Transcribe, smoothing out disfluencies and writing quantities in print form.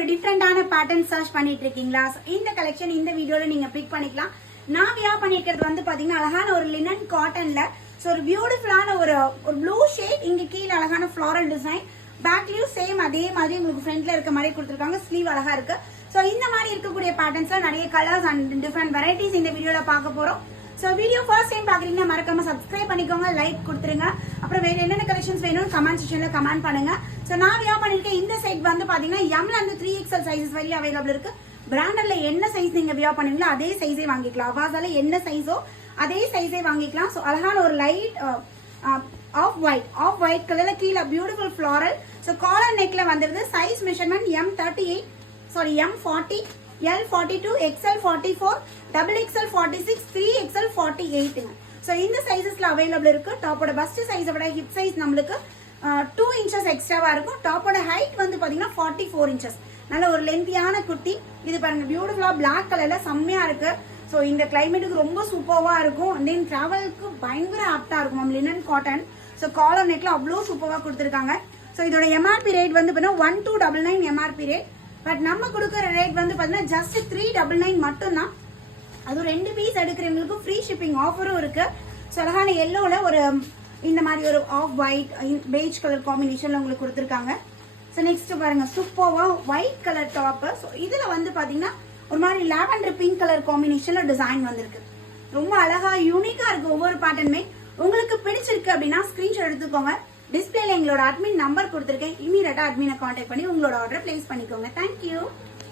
ஒரு டிஃப்ரெண்டான pattern search பண்ணிட்டு இருக்கீங்களா? இந்த கலெக்ஷன் இந்த வீடியோல நீங்க பிக் பண்ணிக்கலாம். நான் வியர் பண்ணிக்கிறது வந்து பாத்தீங்கன்னா அழகான ஒரு லினன் காட்டன்ல ஒரு பியூட்டிஃபுல்லான ஒரு ப்ளூ ஷேட், இங்க கீழே அழகான ஃப்ளாரல் டிசைன், பேக்லயும் சேம் அதே மாதிரி உங்களுக்கு ஃப்ரண்ட்ல இருக்க மாதிரி கொடுத்துருக்காங்க. ஸ்லீவ் அழகா இருக்கு. இந்த மாதிரி இருக்கக்கூடிய பேட்டர்ன்ஸ்ல நிறைய கலர்ஸ் அண்ட் டிஃப்ரெண்ட் வெரைட்டிஸ் இந்த வீடியோல பார்க்க போறோம். வீடியோ ஃபர்ஸ்ட் டைம் பாக்குறீங்கன்னா மறக்காம சப்ஸ்கிரைப் பண்ணிக்கோங்க, லைக் கொடுத்துருங்க. அப்புறம் வேற என்னென்ன கலெக்ஷன்ஸ் வேணும் கமெண்ட் செக்ஷன்ல கமெண்ட் பண்ணுங்க. நான் வியர் பண்ணிருக்கேன் இந்த செட் வந்து பாத்தீங்கன்னா எம்ல இருந்து 3XL சைஸஸ் வரையும் அவைலபிள் இருக்கு. பிராண்டட்ல என்ன சைஸ் நீங்க வியர் பண்ணுவீங்களோ அதே சைஸே வாங்கிக்கலாம். அவாசால என்ன சைஸோ அதே சைஸே வாங்கிக்கலாம். அழகான ஒரு லைட் ஆஃப் ஒயிட் கலர்ல கீழே பியூட்டிஃபுல் ஃப்ளாரல். காலர் நெக்ல வந்துருது. Size measurement M40, L42, XL44, XXL 46, 3XL 48. இந்த சைஸஸ்ல அவைலபிள் இருக்கு. டாப்போட பஸ்ட் சைஸை விட ஹிப் சைஸ் நம்மளுக்கு 2 inches எக்ஸ்ட்ராவா இருக்கும். டாப்போட ஹைட் வந்து பாத்தீங்கன்னா 44 inches. நல்ல ஒரு லென்த்தியான குர்த்தி. இது பாருங்க பியூட்டிஃபுல்லா பிளாக் கலர்ல செம்மையா இருக்கு. இந்த கிளைமேட்டுக்கு ரொம்ப சூப்பர்வா இருக்கும். தென் டிராவலுக்கு பயங்கர ஆப்டா இருக்கும். Linen cotton. காலர் நெக்ல அவ்வளோ சூப்பர்வா கொடுத்துருக்காங்க. இதோட எம்ஆர்பி ரேட் வந்து பாத்தீங்கன்னா 1299 எம்ஆர்பி ரேட். பட் நம்ம கொடுக்குற ரேட் வந்து பாத்தீங்கன்னா ஜஸ்ட் 399 மட்டும்தான். அது 2 பீஸ் எடுக்கிறவங்களுக்கு ஃப்ரீ ஷிப்பிங் ஆஃபரும் இருக்கு. அழகான எல்லோல ஒரு இந்த மாதிரி ஒரு ஆஃப் ஒயிட் பெய்ஜ் கலர் காம்பினேஷன்ல உங்களுக்கு கொடுத்துருக்காங்க. நெக்ஸ்ட் பாருங்க சூப்பர்வா ஒயிட் கலர் டாப். இதுல வந்து பாத்தீங்கன்னா ஒரு மாதிரி லாவெண்டர் பிங்க் கலர் காம்பினேஷன்ல டிசைன் வந்திருக்கு. ரொம்ப அழகா யூனிக்கா இருக்கு ஒவ்வொரு பேட்டர்னுமே. உங்களுக்கு பிடிச்சிருக்கு அப்படின்னா ஸ்கிரீன்ஷாட் எடுத்துக்கோங்க. டிஸ்பிளேல எங்களோட அட்மின் நம்பர் கொடுத்துருக்கேன். இமீடியட்டா அட்மினை கான்டாக்ட் பண்ணி உங்களோட ஆர்டர் பிளேஸ் பண்ணிக்கோங்க. தேங்க்யூ.